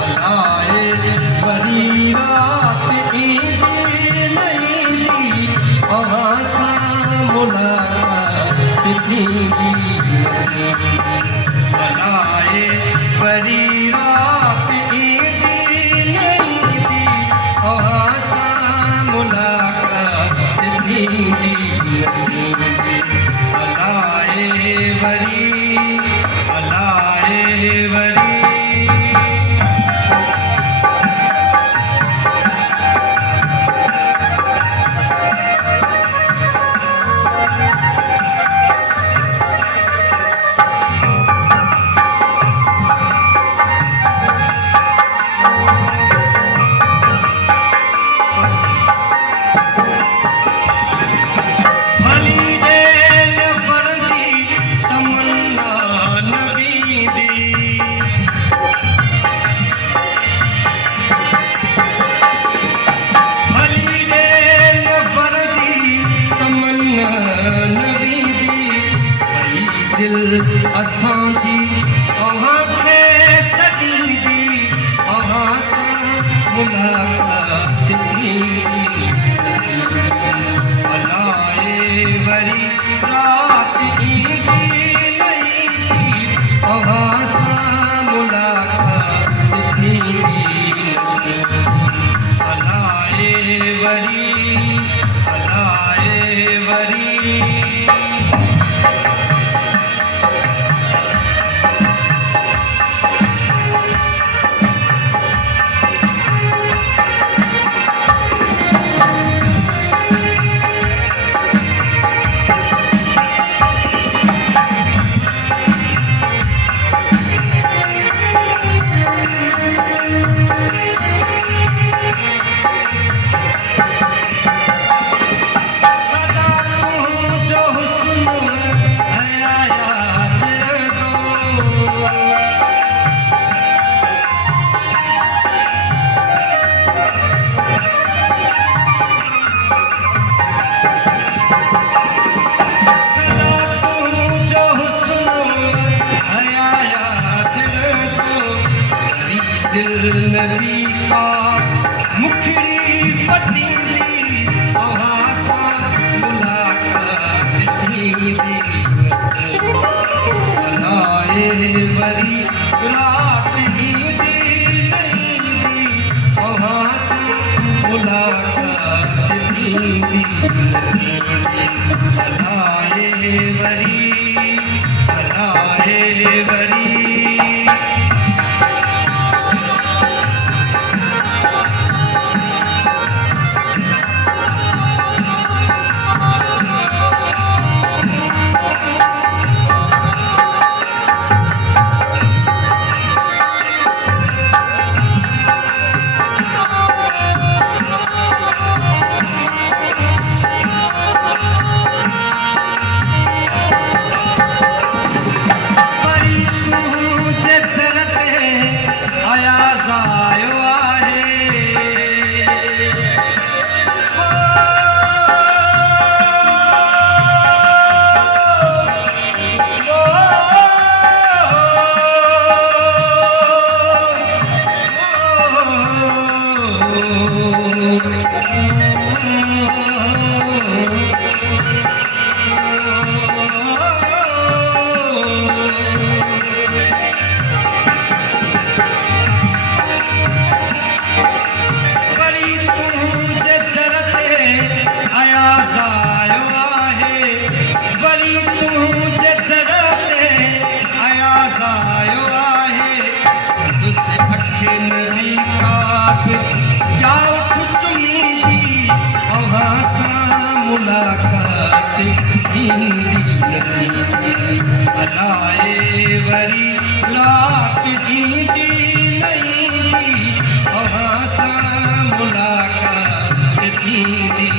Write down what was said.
अलाए वरी रात ईंदी न ईंदी अव्हां सां मुलाक़ात थींदी अलाए वरी रात ईंदी न ईंदी अव्हां सां मुलाक़ात थींदी अलाए वरी असांजी अव्हां खे सॼींदी अव्हां सां मुलाक़ात थींदी अलाए वरी रात ईंदी न ईंदी अव्हां सां मुलाक़ात थींदी अलाए वरी नदी का मुखड़ी पटींदी अव्हां सां मुलाक़ात थींदी अलाए वरी रात ईंदी न ईंदी अव्हां सां मुलाक़ात थींदी अलाए वरी अलाए वरी रात ईंदी न ईंदी अव्हां सां मुलाक़ात थींदी